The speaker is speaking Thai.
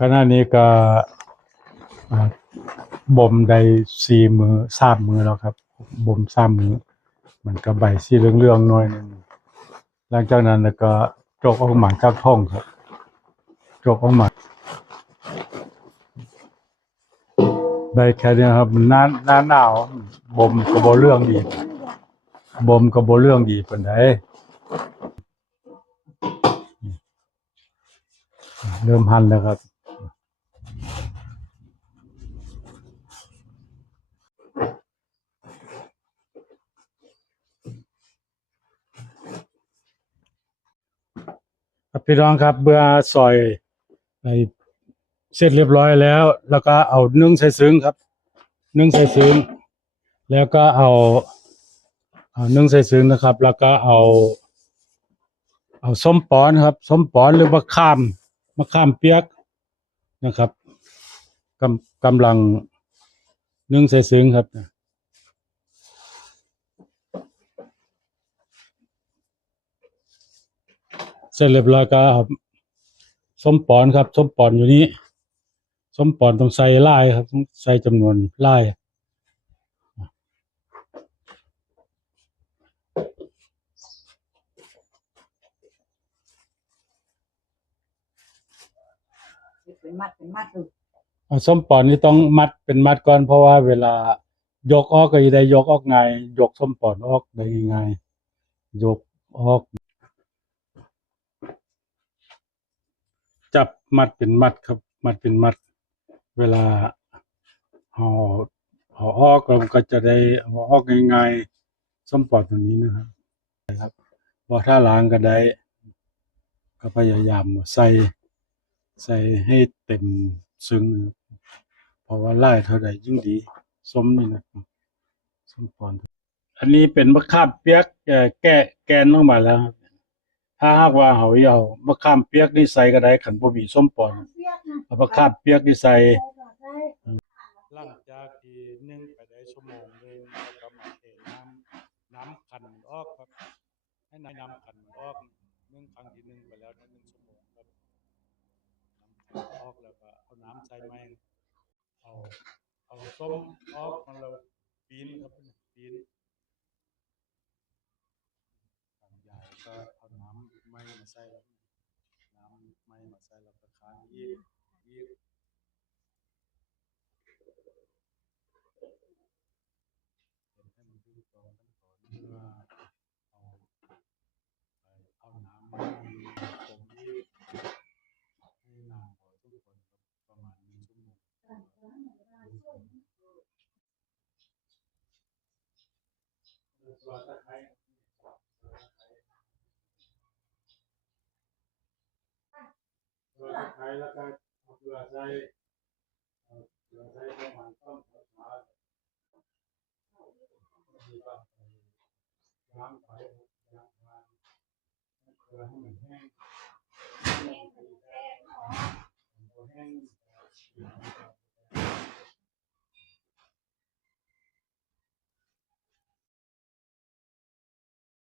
ขณะนี้ก็บ่มได้สี่มือสามมือแล้วครับบ่มสามมือ มันก็ใบสีเหลืองๆหน่อยหนึงหลังจากนั้นก็จกออกมาจากท้องครับจกออกมาได้แค่เนี้ยครับมันหน้าหน้าหนาวบ่มก็บ่เรื่องดีบ่มก็บ่เรื่องดีปานใด เริ่มหันแล้วครับพี่น้องครับเบื่อซอยไอเสร็จเรียบร้อยแล้ว แล้วก็เอานึ่งใส่ซึ้งครับ นึ่งใส่ซึ้งแล้วก็เอาเอานึ่งใส่ซึ้งนะครับ แล้วก็เอา เอาส้มปอนครับส้มปอนหรือมะขาม มะขามเปียกนะครับกำกำลังนึ่งใส่ซึ้งครับเสร็จเรียบร้อยก็เอาส้มปอนครับส้มปอนอยู่นี้ส้มปอนต้องใส่ลายครับต้องใส่จำนวนล เป็นมัดเป็นมัดดูเอาส้มปอนนี่ต้องมัดเป็นมัดก่อนเพราะว่าเวลายกออกก็จะได้ยกออกง่ายยกส้มปอนออกได้ง่ายยกออก จับมัดเป็นมัดครับ มัดเป็นมัด เวลาห่อห่อออกเราก็จะได้ห่อออกง่ายๆส้มปอนตัวนี้นะครับครับพอถ้าล้างก็ได้ ก็พยายามใส่ ใส่ให้เต็มซึ้งนะครับเพราะว่าไล่เท่าใดยิ่งดีส้มนี่นะส้มปอนอันนี้เป็นมะขามเปียกเอ่อแก้แกนลงมาแล้วครับถ้าหากว่าเฮาเอามะขามเปียกนี่ใส่ก็ได้ขันบ่มีส้มปอนเปียกนะเอามะขามเปียกนี่ใส่ใส่หลังจากที่นึ่งไปได้ชั่วโมงหนึงแล้วก็มาเทน้ำน้ำขันออกครับให้น้ำขันออกนึ่งครั้งที่หนึ่งไปแล้วนะหนึ่งชั่วโมงครับน้ำขันออ กแล้วก็เอาน้ำใส่ใหม่เอาเอาส้มออกมันแล้วปีนครับปีนขันใหญ่ก็เอาน้ำไม่มาใส่แล้วน้ำไม่มาใส่แล้วก็ค้างอีกอีกเป็นให้มันดูตรงกันก่อนเพื่อเอาไปเอาน้ำมาผมที่ให้นานพอทุกคนครับประมาณหนึ่งชั่วโมง ส่วนตะไคร้ส่วนตะไคร้แล้วก็เอาเกลือใส่เอาเกลือใส่ประมาณต้นขาล้างไปล้างไปเกลือให้มันแห้งแห้งพอแห้ง